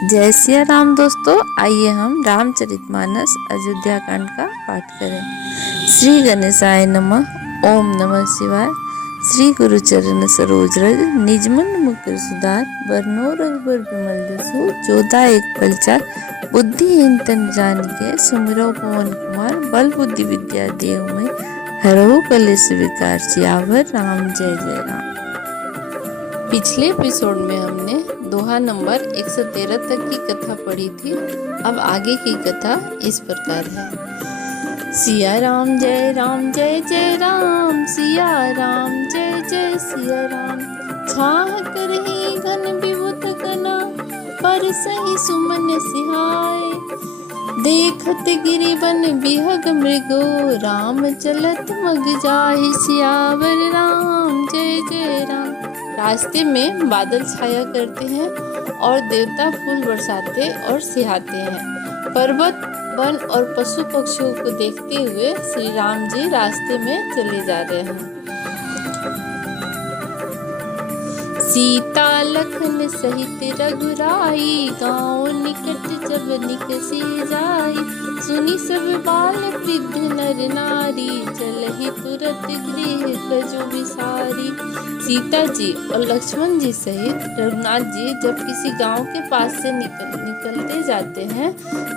जय सिया राम दोस्तों, आइए हम रामचरितमानस अयोध्या कांड का पाठ करें। श्री गणेशाय नमः। ओम नमः शिवाय। श्री गुरुचरण सरोज रज निजमन मुकुर सुधार बरनो रघुबर विमल जसु जोधा एक पलचार बुद्धिहीन तन जानिके सुमिरो पवन कुमार बल बुद्धि विद्या देव में हरो कलेश विकार सियावर राम जय जय राम। पिछले एपिसोड में हमने दोहा नंबर 113 तक की कथा पढ़ी थी। अब आगे की कथा इस प्रकार है। सिया राम जय जय राम, सिया राम जय जय सिया राम। छाह करही घन विभूत कना, पर सही सुमन सिहाय। देखत गिरि बन बिहग मृगो, राम चलत मग जाहि सियावर राम जय जय राम। रास्ते में बादल छाया करते हैं और देवता फूल बरसाते और सिहाते हैं। पर्वत, वन और पशु पक्षियों को देखते हुए श्री राम जी रास्ते में चले जा रहे हैं। सीता लखन सहित रघुराई, गाँव निकट जब निकसी जाई। सुनी सब बाल वृद्ध नर नारी, चलहि तुरत गृह कजु विसारी। सीता जी और लक्ष्मण जी सहित रघुनाथ जी जब किसी गांव के पास से निकलते जाते हैं,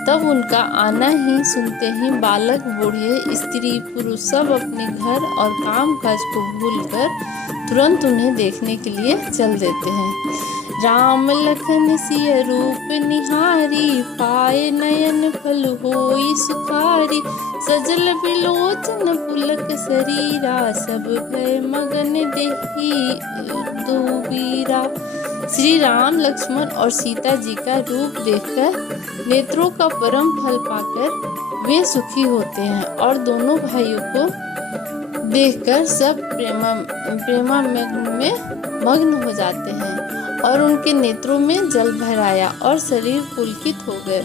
तब उनका आना ही सुनते ही बालक, बूढ़े, स्त्री, पुरुष सब अपने घर और काम काज को भूलकर तुरंत उन्हें देखने के लिए चल देते हैं। राम लखन सिय रूप निहारी, पाए नयन फल होई सुखारी। सजल बिलोचन पुलक शरीरा, सब भय मगन देहि दुबीरा। श्री राम, लक्ष्मण और सीता जी का रूप देखकर, नेत्रों का परम फल पाकर वे सुखी होते हैं और दोनों भाइयों को देखकर सब प्रेमा में मग्न हो जाते हैं और उनके नेत्रों में जल भर आया और शरीर पुलकित हो गए।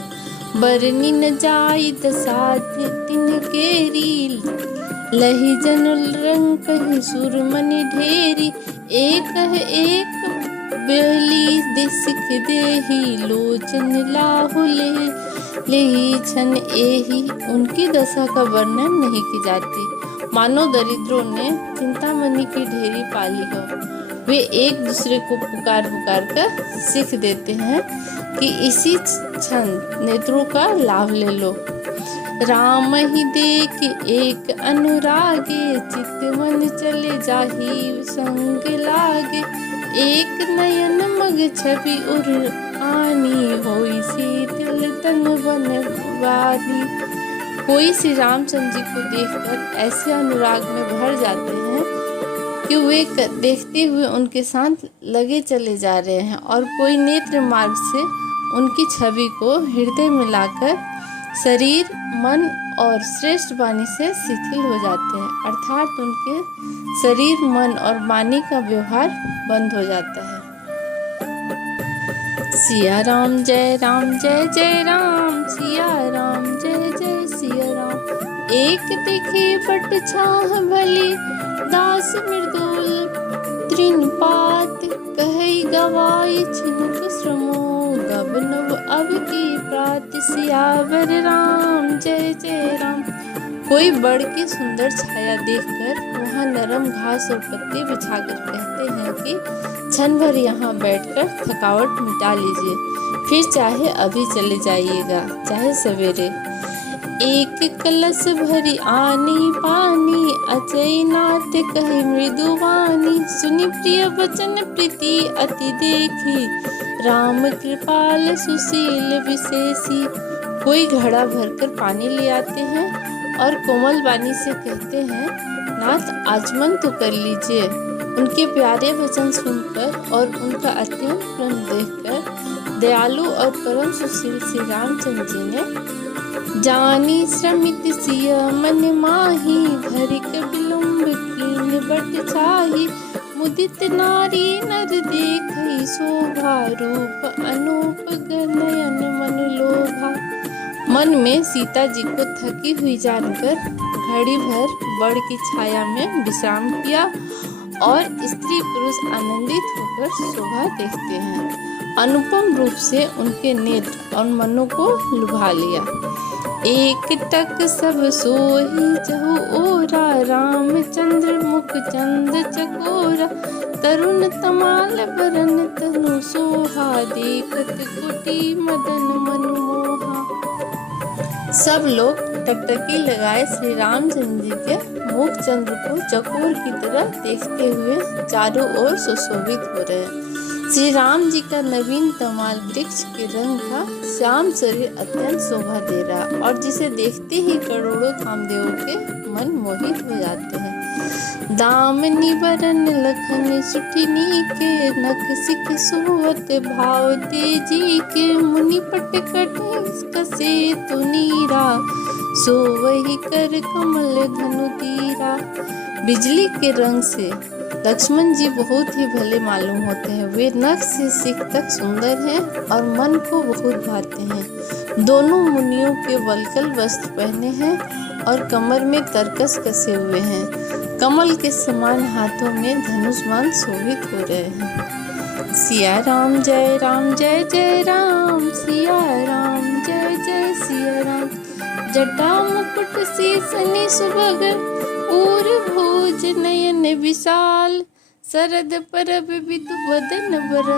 बरनी न जाई दसाध्य तिन केरी, लही जनुल रंग कही सुरमणि ढेरी। एक बेली दिसिक देही, लोचन लाहु लेही छन एही। उनकी दशा का वर्णन नहीं की जाती, मानो दरिद्रों ने चिंतामणि की ढेरी पाली हो। वे एक दूसरे को पुकार कर सीख देते हैं कि इसी क्षण नेत्रों का लाभ ले लो। राम ही देख एक अनुरागे, चितवन चले जाहि संग लागे। एक नयन मग छवि उर आनी, होई शीतल तन बनवानी। कोई श्री रामचंद्र जी को देखकर ऐसे अनुराग में भर जाते हैं कि वे देखते हुए उनके साथ लगे चले जा रहे हैं, और कोई नेत्र मार्ग से उनकी छवि को हृदय में लाकर शरीर, मन और श्रेष्ठ वाणी से शिथिल हो जाते हैं, अर्थात उनके शरीर, मन और वाणी का व्यवहार बंद हो जाता है। सिया राम जय जय राम, सिया राम जय जय सिया राम। एक देखे बट छाह भली, दास मृदुल तृण पात। कहि गवाई छिनक श्रमो, गब नव अब की प्रात। सियावर राम जय जय राम। कोई बड़ की सुंदर छाया देखकर वहाँ नरम घास और पत्ते बिछाकर कहते हैं कि क्षण भर यहाँ बैठकर थकावट मिटा लीजिए, फिर चाहे अभी चले जाइएगा, चाहे सवेरे। एक कलश भरी आनी पानी, अचई नाथ कहे मृदुवानी। सुनि प्रिय वचन प्रीति अति देखी, राम कृपाल सुशील विशेषी। कोई घड़ा भरकर पानी ले आते हैं और कोमल वाणी से कहते हैं, नाथ आचमन तो कर लीजिए। उनके प्यारे वचन सुनकर और उनका अत्यंत प्रेम देखकर दयालु और परम सुशील श्री रामचंद्र जी ने जानी श्रमित सिय मन माही, धरिक विलुम्ब कीन बट छाही। मुदित नारी नर देखई शोभा, रूप अनूप नयन मन लोभा। मन में सीता जी को थकी हुई जानकर घड़ी भर बड़ की छाया में विश्राम किया और स्त्री पुरुष आनंदित होकर शोभा देखते हैं। अनुपम रूप से उनके नेत्र और मनों को लुभा लिया। एक टक सब सोही जहु ओरा, रामचंद्र मुख चंद चकोरा, तरुण तमाल बरन तनु सोहा, देखत कुटी मदन मनमोहा। सब लोग टकटकी लगाए श्री रामचंद्र जी के मुख चंद्र को चकोर की तरह देखते हुए चारों ओर सुशोभित हो रहे। श्री राम जी का नवीन तमाल वृक्ष के रंग का श्याम शरीर अत्यंत शोभा दे रहा और जिसे देखते ही करोड़ों कामदेवों के मन मोहित हो जाते हैं। दामनी बरन लखन सुठिनी के, नख सिख सोवत भाव तेजी के, मुनि पट कटे कसे तुनीरा, सो वही कर कमल धनु तीरा। बिजली के रंग से लक्ष्मण जी बहुत ही भले मालूम होते हैं। वे नख से सिख तक सुंदर हैं और मन को बहुत भाते हैं। दोनों मुनियों के वलकल वस्त्र पहने हैं और कमर में तरकस कसे हुए हैं। कमल के समान हाथों में धनुष्मान शोभित हो रहे हैं। सिया राम जय राम जय जय राम, सिया राम जय जय सिया राम। जटा मुकुट सीसनी सुभग, और भोज नयन विशाल, शरद परब बिदु वदन बर,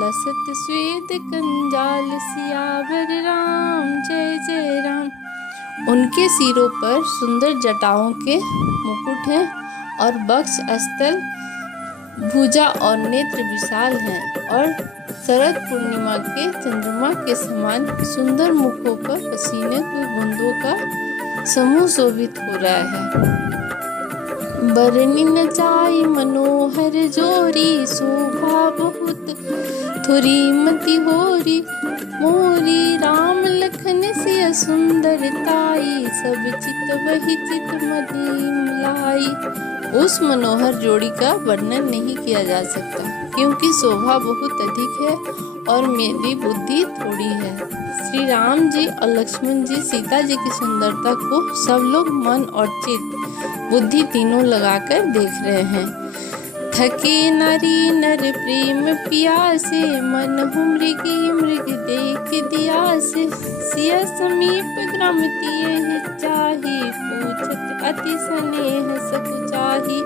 लसत स्वेद कंजाल, सियावर राम जय जय राम। उनके सिरों पर सुंदर जटाओं के मुकुट हैं और वक्ष स्थल, भुजा और नेत्र विशाल हैं और शरद पूर्णिमा के चंद्रमा के समान सुंदर मुखों पर पसीने की बूंदों का समूह शोभित हो रहा है। बरनी न जाय मनोहर जोरी, शोभा बहुत थोरी मति होरी, मोरी राम लखन सिय सुंदर ताई, सब चित वही चित मदी मिलाई। उस मनोहर जोड़ी का वर्णन नहीं किया जा सकता क्योंकि शोभा बहुत अधिक है और मेरी बुद्धि थोड़ी है। श्री राम जी और लक्ष्मण जी सीता जी की सुंदरता को सब लोग मन और चित्त बुद्धि तीनों लगाकर देख रहे हैं। थके नारी नर प्रेम प्यासे, मन हूँ मृगी मृग देख दिया से, सिया समीप ग्राम तिये चाही, पूछत अति स्नेह सक चाही।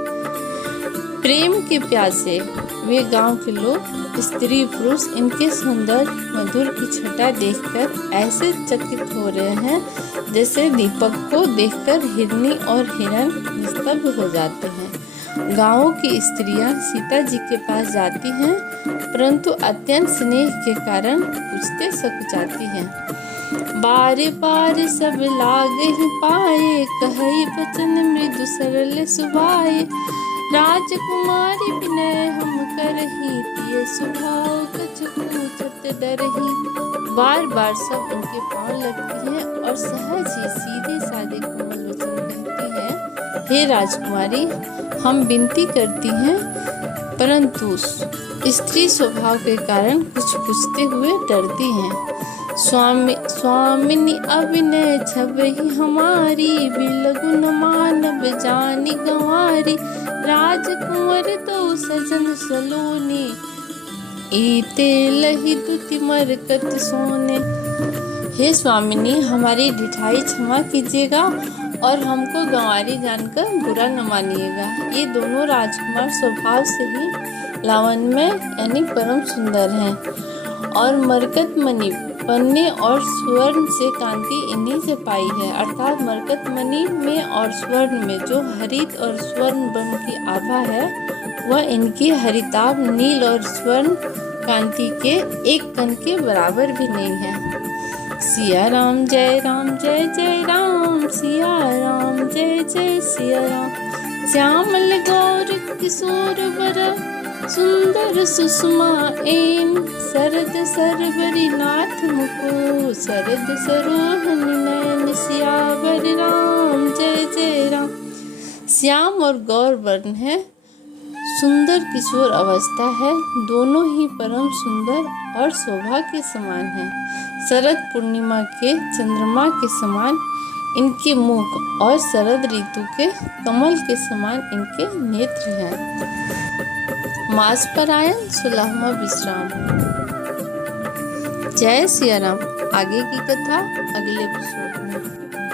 प्रेम के प्यासे वे गांव के लोग स्त्री पुरुष इनके सुंदर मधुर की छटा देखकर ऐसे चकित हो रहे हैं जैसे दीपक को देखकर हिरनी और हिरन निस्तब्ध हो जाते हैं। गांवों की स्त्रियां सीता जी के पास जाती हैं परंतु अत्यंत स्नेह के कारण पूछते सकुचाती हैं। बार बार सब लाग ही पाए, कही वचन मृदु सरल सुभाए, राजकुमारी विनय हम करही, तिय स्वभाव कछ पूछत डरही। बार बार सब उनके पांव लगती हैं और सहज ही सीधे साधे कोमल वचन कहती हैं, हे राजकुमारी हम विनती करती हैं परंतु स्त्री स्वभाव के कारण कुछ पूछते हुए डरती हैं। स्वामिनी अभिनय छवहि हमारी, बिलगुन मानव जानी गंवारी, राजकुंवर तो सजन सलोने, ईते लही दुति मरकत सोने। हे स्वामिनी हमारी ढिठाई क्षमा कीजिएगा और हमको गंवारी जानकर बुरा न मानिएगा। ये दोनों राजकुमार स्वभाव से ही लावण्य यानी परम सुंदर हैं और मरकत मणि पन्ने और स्वर्ण से कांति इन्हीं से पाई है। अर्थात मरकत मणि में और स्वर्ण में जो हरित और स्वर्ण वर्ण की आभा है वह इनकी हरिताभ नील और स्वर्ण कांति के एक कण के बराबर भी नहीं है। सिया राम जय जय राम, सिया राम जय जय सिया राम। श्यामल गौर किशोर वर, सुंदर सुषमा एन, शरद सरवरी नाथ मुको, शरद सरोहन नयन, सियावर राम जय राम। श्याम और गौर वर्ण है, सुंदर किशोर अवस्था है, दोनों ही परम सुंदर और शोभा के समान हैं। शरद पूर्णिमा के चंद्रमा के समान इनके मुख और शरद ऋतु के कमल के समान इनके नेत्र हैं। मास परायण 16वां विश्राम। जय सिया राम। आगे की कथा अगले एपिसोड में।